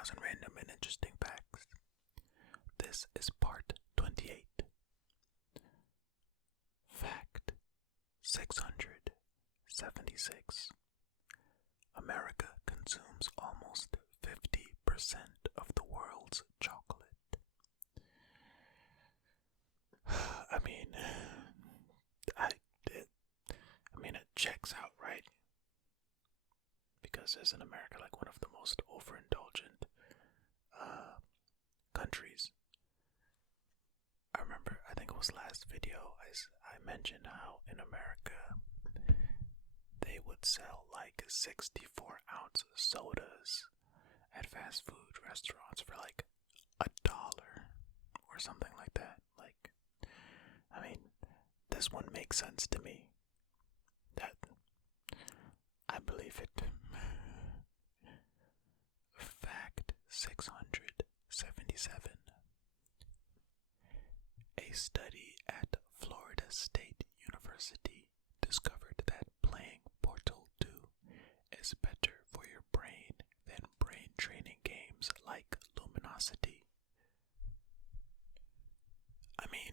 20,000 random and interesting facts. This is part 28. Fact 676. America consumes almost 50% of the world's chocolate. I mean, it checks out, right? Because isn't America like one of the most overindulgent countries? I remember, I think it was last video, I mentioned how in America they would sell like 64-ounce sodas at fast food restaurants for like $1 or something like that. Like, I mean, this one makes sense to me. That I believe it. Fact 677. A study at Florida State University discovered that playing Portal 2 is better for your brain than brain training games like Luminosity. I mean,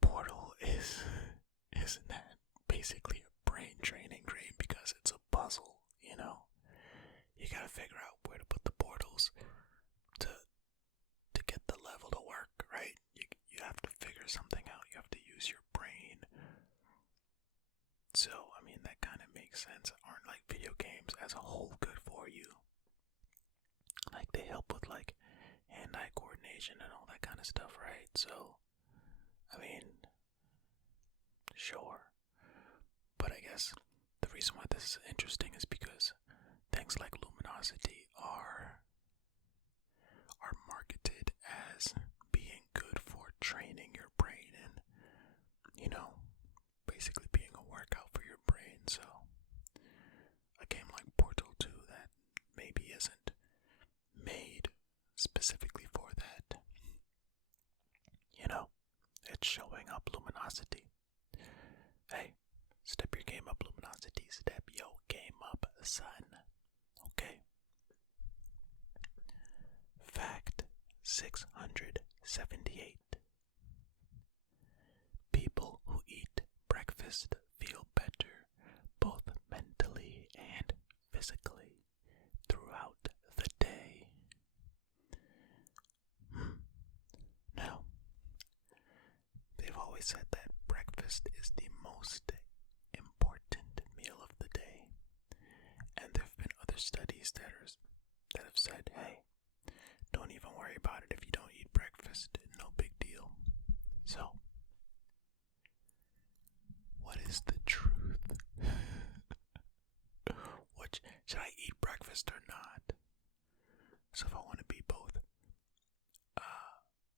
Portal isn't that basically a brain training game because it's a puzzle, you know? You gotta figure out where to put the portals to get the level to work, right? You have to figure something out. You have to use your brain. So, I mean, that kind of makes sense. Aren't like video games as a whole good for you? Like they help with like hand-eye coordination and all that kind of stuff, right? So, I mean, sure. But I guess the reason why this is interesting is because things like Luminosity are marketed as being good for training your brain and, you know, basically being a workout for your brain. So a game like Portal 2 that maybe isn't made specifically for that, you know, it's showing up Luminosity. Hey, step your game up, Luminosity. Step your game up, son. Okay. Fact 678. People who eat breakfast feel better both mentally and physically throughout the day. Now, they've always said that breakfast is the most important meal of the day. And there have been other studies that have said, hey, don't even worry about it if you don't eat breakfast. No big deal. So, what is the truth? Should I eat breakfast or not? So if I want to be both,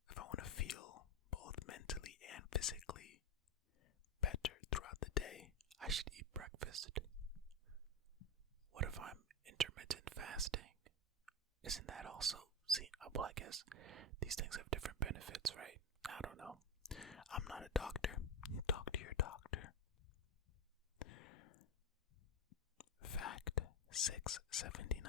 if I want to feel both mentally and physically better throughout the day, I should eat breakfast. What if I'm intermittent fasting? Isn't that also seen? Well, I guess these things have different benefits, right? I don't know. I'm not a doctor. Talk to your doctor. Fact 679.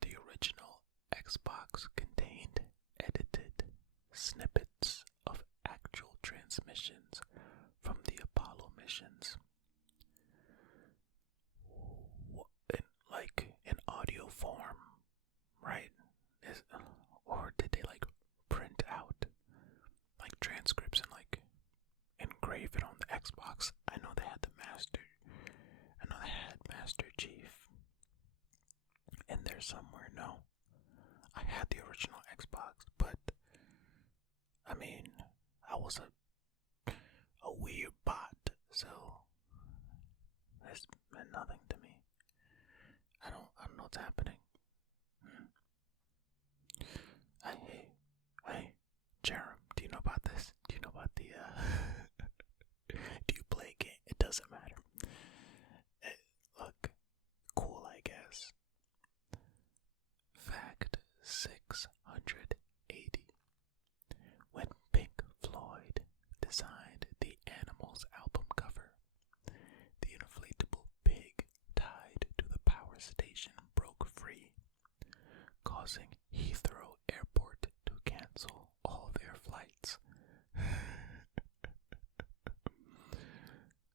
The original Xbox contained edited snippets of actual transmissions from the Apollo missions. Like in audio form, right? Or did they like print out like transcripts and like engrave it on the Xbox? I know they had Master Chief in there somewhere. No, I had the original Xbox, but I mean, I was a weird bot, so this meant nothing to me. I don't know what's happening. Hey, Jerem, do you know about this? Do you know about the, do you play a game? It doesn't matter. Look, cool, I guess. Fact 680. When Pink Floyd designed the Animals album cover, the inflatable pig causing Heathrow Airport to cancel all their flights.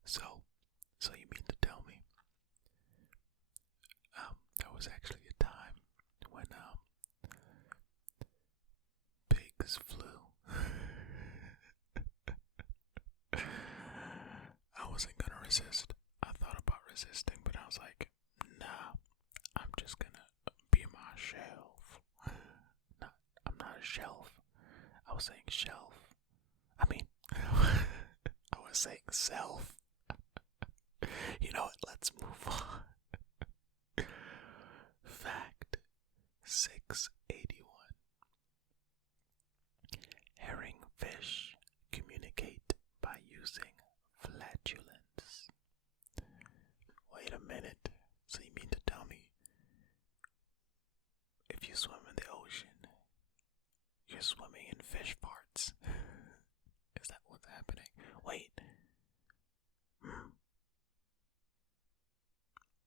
So you mean to tell me there was actually a time when pigs flew? I wasn't gonna resist. I thought about resisting, but I was like, nah, I'm just gonna be my shelf. I'm not a shelf. I was saying shelf. I mean, I was saying self. You know what? Let's move on. Fact 681. Herring fish communicate by using flatulence. Wait a minute. So you mean to tell me if you swim in the ocean, you're swimming in fish farts? Is that what's happening? Wait.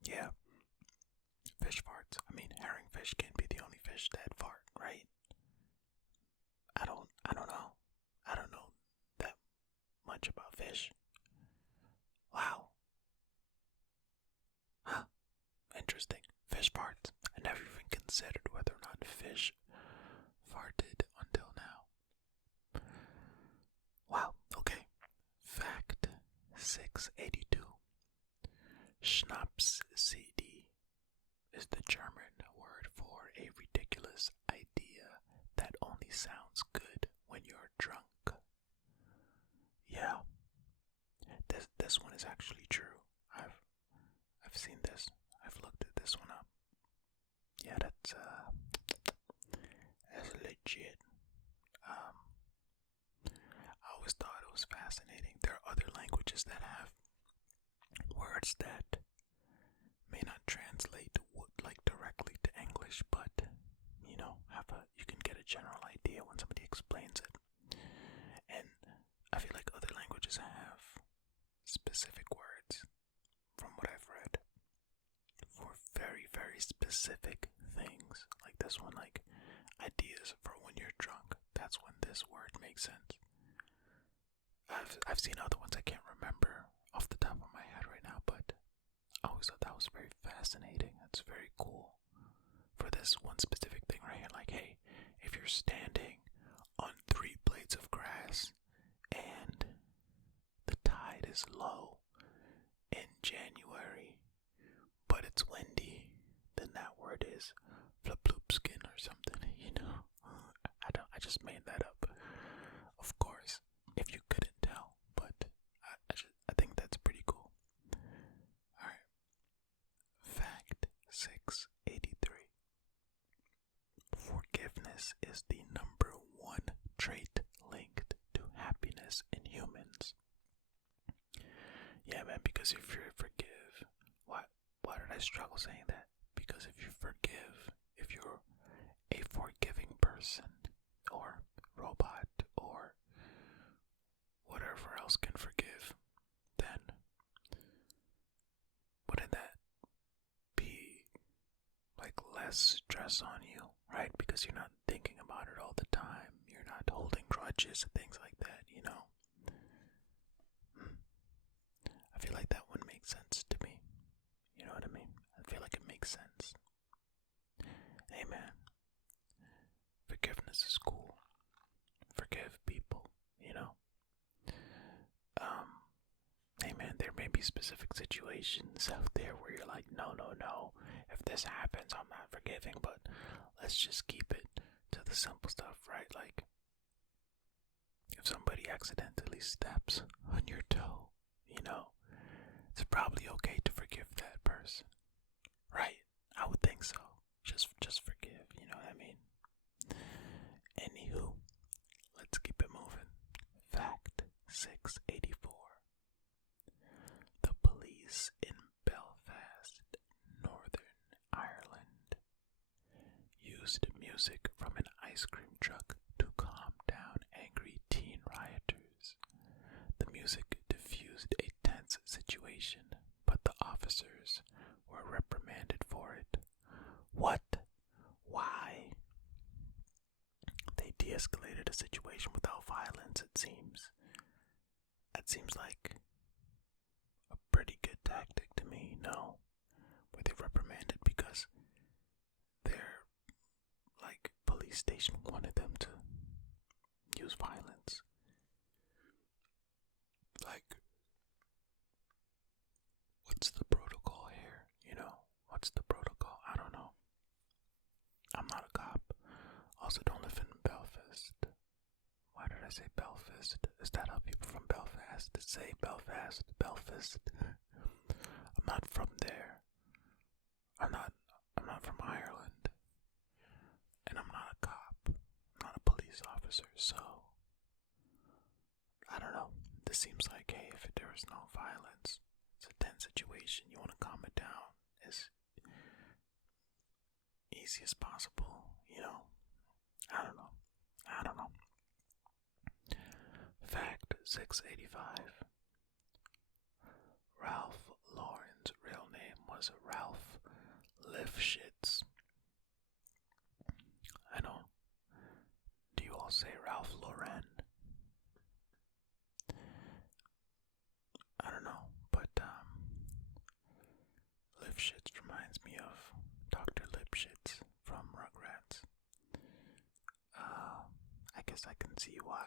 Yeah. Fish farts. I mean, herring fish can't be the only fish that fart, right? I don't know. I don't know that much about fish. Wow. Huh. Interesting. Fish farts. I never even considered whether or not fish farted until now. Wow. Okay. Fact 682. Schnapsidee is the German word for a ridiculous idea that only sounds good when you're drunk. Yeah. This one is actually true. I've seen this. I've looked at this one up. Yeah, that's legit. I always thought it was fascinating. There are other languages that have words that may not translate like directly to English, but you can get a general idea when somebody explains it. And I feel like other languages have specific words, from what I've read, for very, very specific things. Like this one, like ideas for when you're drunk. That's when this word makes sense. I've seen other ones I can't remember off the top of my head right now, but I always thought that was very fascinating. That's very cool. For this one specific thing right here, like, hey, if you're standing on 3 blades of grass and the tide is low in January, but it's windy, then that word is flaploopskin or something, I just made that up. Of course, if you couldn't tell, but I think that's pretty cool. Alright. Fact 683. Forgiveness is the number 1 trait linked to happiness in humans. Yeah, man, because if you forgive, why did I struggle saying that? Because if you forgive, if you're a forgiving person, or robot, or whatever else can forgive, then wouldn't that be like less stress on you, right? Because you're not thinking about it all the time. You're not holding grudges and things like that, I feel like that one makes sense to me. You know what I mean? I feel like it makes sense. Hey man, forgiveness is cool. Forgive people, Hey man, there may be specific situations out there where you're like, no, if this happens, I'm not forgiving, but let's just keep it to the simple stuff, right? Like, if somebody accidentally steps on your toe, it's probably okay to forgive that person, right? I would think so. Just forgive, you know what I mean? Anywho, let's keep it moving. Fact 684. The police in Belfast, Northern Ireland, used music from an ice cream truck to calm down angry teen rioters. The music diffused a tense situation, but the officers were reprimanded for it. What? Why? situation without violence, it seems. That seems like a pretty good tactic to me, no? Where they reprimanded because their, like, police station wanted them to use violence. Like, what's the protocol here? What's the protocol? I don't know. I'm not a cop. Also, don't live in Belfast. Why did I say Belfast? Is that how people from Belfast say Belfast? Belfast? I'm not from there. I'm not from Ireland. And I'm not a cop. I'm not a police officer, so I don't know. This seems like, hey, if there is no violence, it's a tense situation, you want to calm it down as easy as possible, I don't know. Fact 685. Ralph Lauren's real name was Ralph Lifshitz. I know. Do you all say Ralph Lauren? I don't know, but Lifshitz reminds me of Dr. Lipschitz from Rugrats. I guess I can see why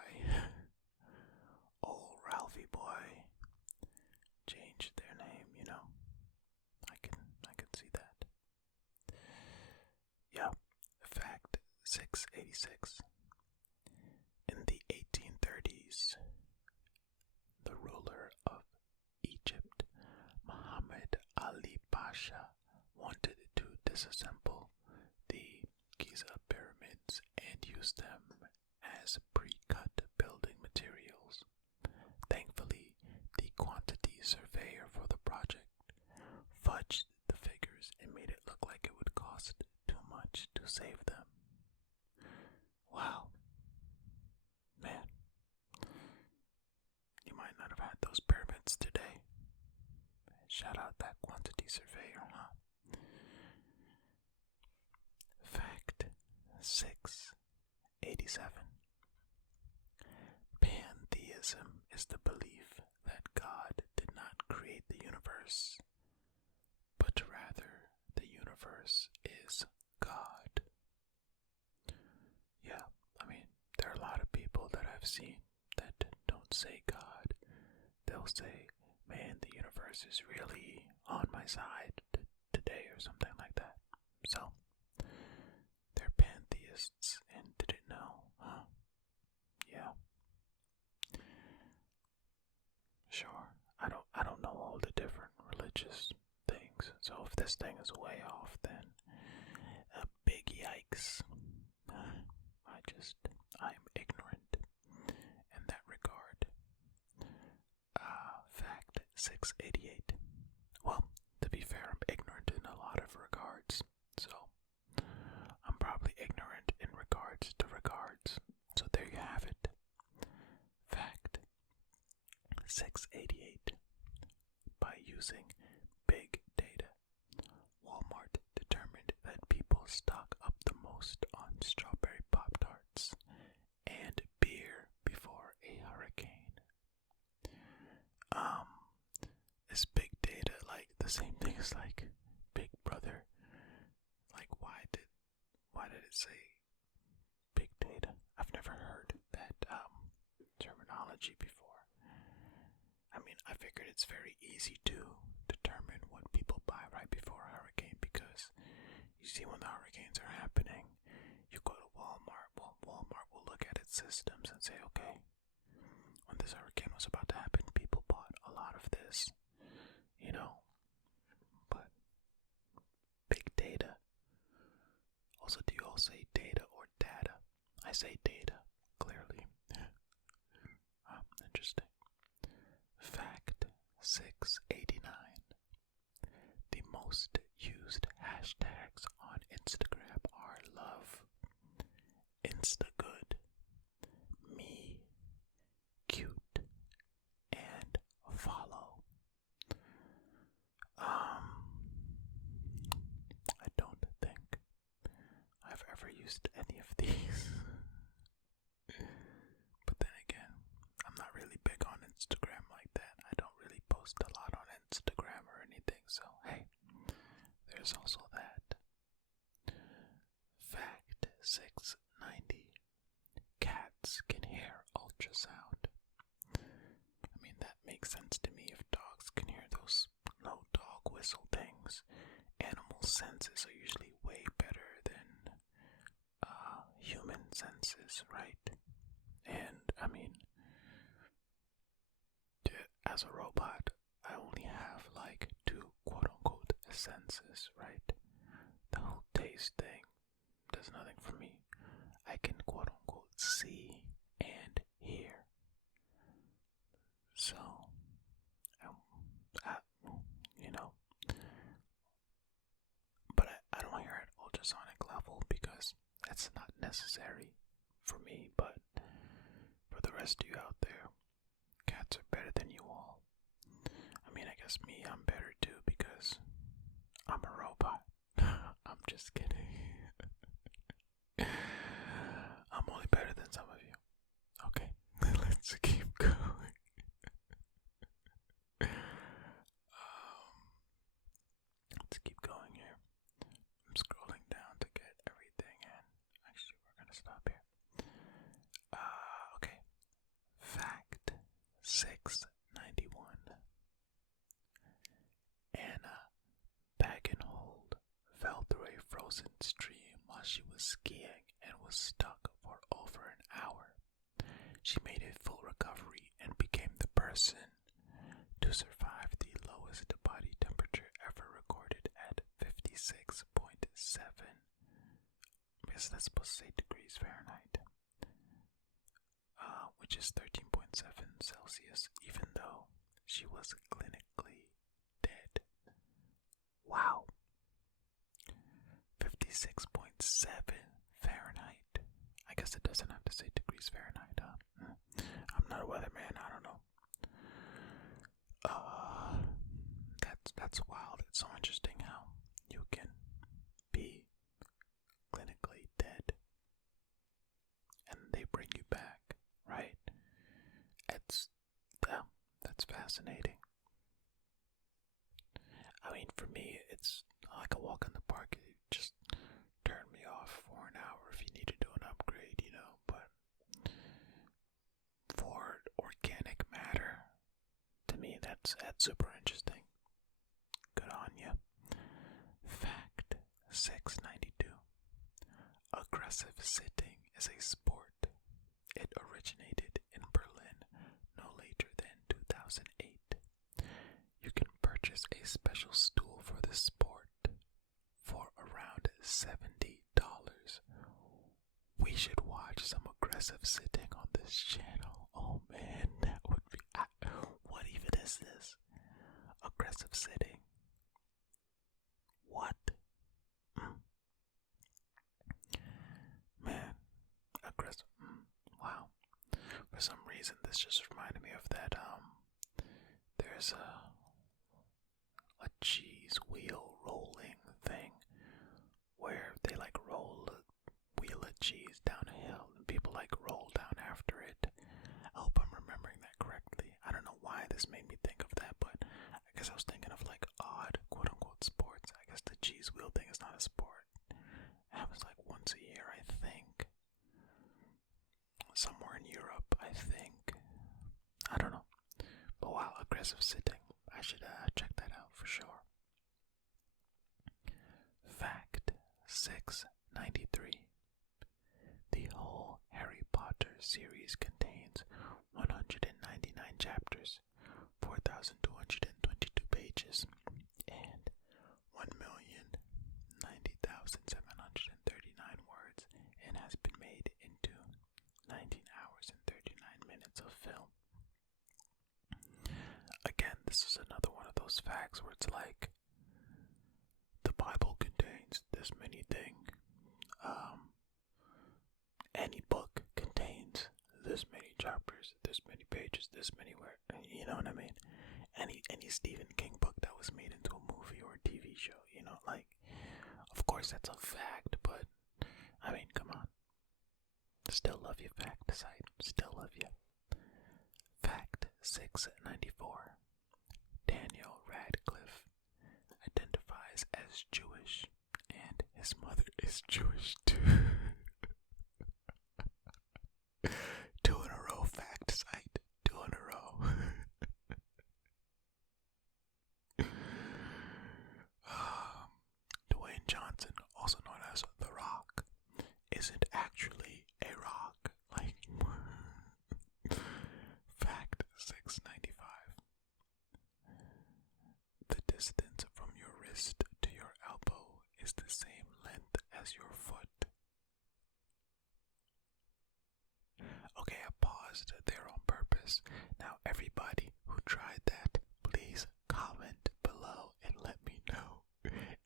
old Ralphie boy changed their name, I can see that. Yeah, fact 686. In the 1830s, the ruler of Egypt, Muhammad Ali Pasha, wanted to disassemble the Giza pyramids and use them as pre-cut building materials. Thankfully, the quantity surveyor for the project fudged the figures and made it look like it would cost too much to save them. Wow. Man. You might not have had those pyramids today. Shout out that quantity surveyor, huh? Fact 687. Pantheism is the belief that God did not create the universe, but rather the universe is God. Yeah, there are a lot of people that I've seen that don't say God. They'll say, man, the universe is really on my side today or something like that. So, they're pantheists and didn't know, huh? Yeah. Sure. I don't know all the different religious things. So if this thing is way off, then a big yikes. I'm ignorant in that regard. Fact 688. Well, to be fair, I'm ignorant in a lot of regards. So I'm probably ignorant in regards to regards. So there you have it. Fact 688. By using big data, Walmart determined that people stock up the most on strawberry Pop-Tarts and beer before a hurricane. Is big data like the same thing as like Big Brother? Like why did it say big data? I've never heard that terminology before. I figured it's very easy to determine what people buy right before a hurricane because you see when the hurricanes are happening, you go to Walmart. Well, Walmart will look at its systems and say, okay, when this hurricane was about to happen, people bought a lot of this, but big data. Also, do you all say data or data? I say data, clearly. Interesting. Fact 689. The most used hashtags on Instagram are love, instagood, me, cute, and follow. I don't think I've ever used any of these. Instagram like that. I don't really post a lot on Instagram or anything, so hey, there's also that. Fact 690. Cats can hear ultrasound. I mean, that makes sense to me. If dogs can hear those low dog whistle things, animal senses are usually way better than human senses, right? And I mean, as a robot, I only have like two quote unquote senses, right? The whole taste thing does nothing for me. I can quote unquote see and hear. So, I, you know, but I don't hear at ultrasonic level because it's not necessary for me. But for the rest of you out there, cats are better than you all. I mean, I guess me, I'm better too because I'm a robot. I'm just kidding. I'm only better than some of you. Okay, let's keep going. Let's keep going here. I'm scrolling down to get everything in. Actually, we're gonna stop here. Okay. Fact 691. Anna Bagenhold fell through a frozen stream while she was skiing and was stuck for over an hour. She made a full recovery and became the person to survive the lowest body temperature ever recorded at 56.7. I guess that's supposed to say degrees Fahrenheit, which is 13.7 Celsius, even though she was clinically dead. Wow. 56.7 Fahrenheit. I guess it doesn't have to say degrees Fahrenheit, huh? I'm not a weatherman, I don't know. That's wild. It's so interesting how you can be clinically dead and they bring you back, right? That's fascinating. I mean, for me, it's like a walk in the park. You just turn me off for an hour if you need to do an upgrade, but for organic matter, to me, that's super interesting. Good on you. Fact 692. Aggressive sitting is a sport. It originated in Berlin no later than 2008. You can purchase a special stool for the sport for around $70. We should watch some aggressive sitting on this channel. Oh man, that would be... what even is this? Aggressive sitting. What? Man, aggressive. Wow. For some reason, this just reminded me of that, there's a cheese wheel rolling thing where they like roll a wheel of cheese down a hill and people like roll down after it. I hope I'm remembering that correctly. I don't know why this made me think of that, but I guess I was thinking of like odd quote unquote sports. I guess the cheese wheel thing is not a sport. It happens like once a year, I think. Somewhere in Europe, I think. I don't know. But wow, aggressive sitting. I should check that out for sure. Fact 693. The whole Harry Potter series contains 199 chapters, 4,222 pages, and 1,090,739 words, and has been made into 19 hours and 39 minutes of film. Again, this is another one of those facts where it's like, the Bible contains this many things. Any book contains this many chapters, this many pages, this many words. You know what I mean? Any Stephen King book that was made into a movie or a TV show, like, of course that's a fact, but I mean, come on. Still love you, fact site. Still love you. Fact 694. Daniel Radcliffe identifies as Jewish, and his mother is Jewish too. 2 in a row, fact site. 2 in a row. Dwayne Johnson, also known as The Rock, isn't actually a rock. Like, fact 695. The distance from your wrist to your elbow is the same length as your foot. Okay, I paused there on purpose. Now everybody who tried that, please comment below and let me know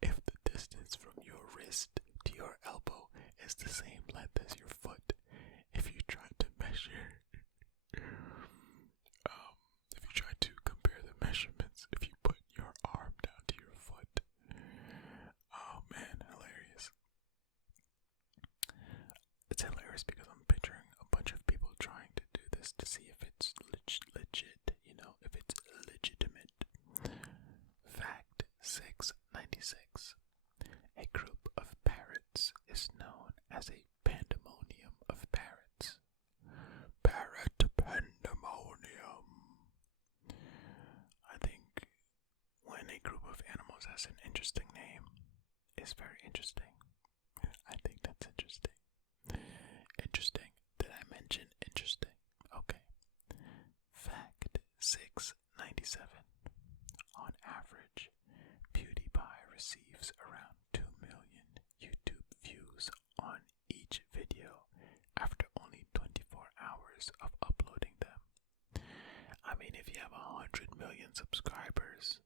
if the distance from your wrist to your elbow is the same length as your foot. If you tried to measure, if you tried to compare the measurements, if you put your arm down to your foot. Oh man, hilarious. It's hilarious because I'm picturing a bunch of people trying to do this to see if it's legit, if it's legitimate. Fact 696. A group of parrots is known as a pandemonium of parrots. Parrot pandemonium. I think when a group of animals has an interesting name, it's very interesting. I think that's interesting. Interesting. Did I mention interesting? Okay. Fact 697. On average, PewDiePie receives around 2 million YouTube views on each video after only 24 hours of uploading them. I mean, if you have 100 million subscribers,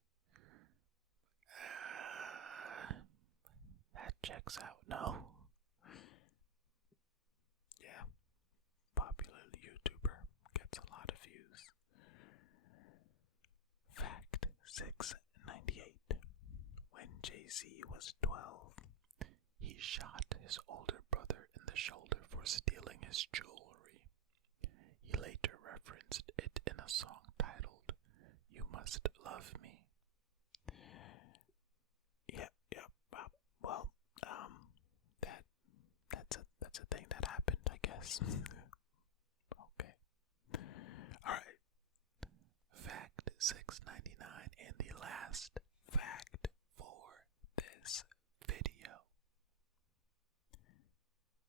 that checks out, no? Yeah, popular YouTuber gets a lot of views. Fact 698. When Jay-Z was 12, he shot his older brother in the shoulder for stealing his jewelry. He later referenced it in a song titled, You Must Love Me. That's a thing that happened, I guess. Okay. Alright. Fact 699 and the last fact for this video.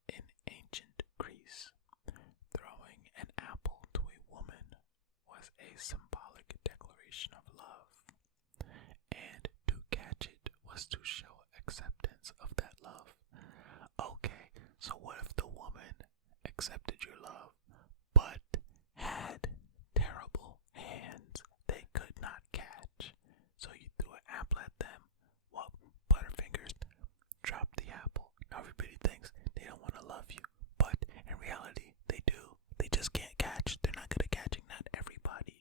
In ancient Greece, throwing an apple to a woman was a symbolic declaration of love, and to catch it was to show acceptance of that love. Okay, so what if the woman accepted your love, but had terrible hands they could not catch? So you threw an apple at them, well, butterfingers, dropped the apple. Now everybody thinks they don't want to love you, but in reality, they do. They just can't catch. They're not good at catching. Not everybody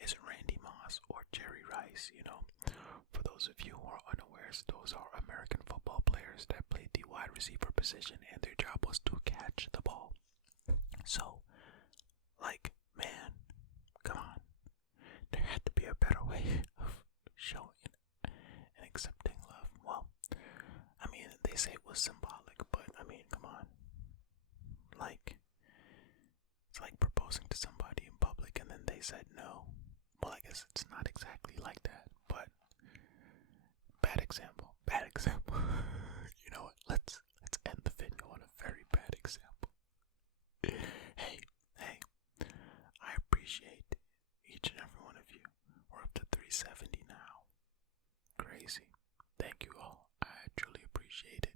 is Randy Moss or Jerry Rice, For those of you who are unaware, those are American football players that played the wide receiver position, and their job was to catch the ball. So, man, come on. There had to be a better way of showing and accepting love. Well, I mean, they say it was symbolic, but I mean, come on. It's like proposing to somebody in public and then they said no. Well, I guess it's not exactly like that, but bad example. You know what? Let's end the video on a very bad example. Hey, I appreciate each and every one of you. We're up to 370 now. Crazy. Thank you all. I truly appreciate it.